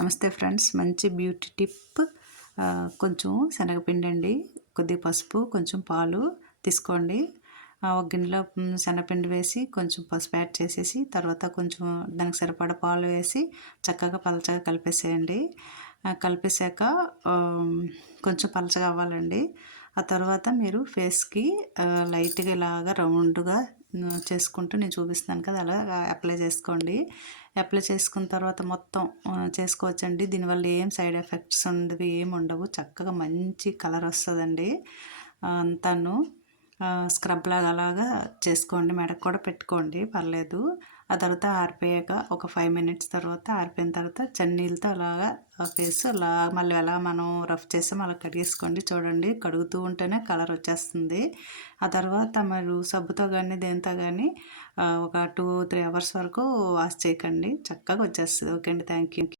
నమస్తే ఫ్రెండ్స్, మంచి beauty tip. కొంచెం శనగపిండి అండి, కొద్దిగా పసుపు, కొంచెం పాలు తీసుకోండి. ఒక గిన్నెలో శనగపిండి వేసి కొంచెం పసుపు యాడ్ చేసేసి, తర్వాత కొంచెం దానికి సరిపడా పాలు వేసి చక్కగా పలచగా కలిపేసేయండి. కలిపేసాక కొంచెం పలచగా అవ్వాలండి. ఆ తర్వాత మీరు ఫేస్కి లైట్గా ఇలాగా రౌండ్గా చేసుకుంటూ నేను చూపిస్తున్నాను కదా, అలా అప్లై చేసుకోండి. అప్లై చేసుకున్న తర్వాత మొత్తం చేసుకోవచ్చండి. దీనివల్ల ఏం సైడ్ ఎఫెక్ట్స్ ఉండవు, ఏమి ఉండవు. చక్కగా మంచి కలర్ వస్తుందండి. అంతాను స్క్రబ్ లాగా అలాగా చేసుకోండి. మెడకు కూడా పెట్టుకోండి, పర్లేదు. ఆ తర్వాత ఆరిపోయాక ఒక 5 మినిట్స్ తర్వాత, ఆరిపోయిన తర్వాత చన్నీళ్ళతో అలాగా ఫేస్ అలా మళ్ళీ ఎలా మనం రఫ్ చేసామో అలా కడిగేసుకోండి. చూడండి, కడుగుతూ ఉంటేనే కలర్ వచ్చేస్తుంది. ఆ తర్వాత మీరు సబ్బుతో కానీ దేనితో కానీ ఒక 2-3 అవర్స్ వరకు వాష్ చేయకండి, చక్కగా వచ్చేస్తుంది. ఓకే అండి, థ్యాంక్ యూ.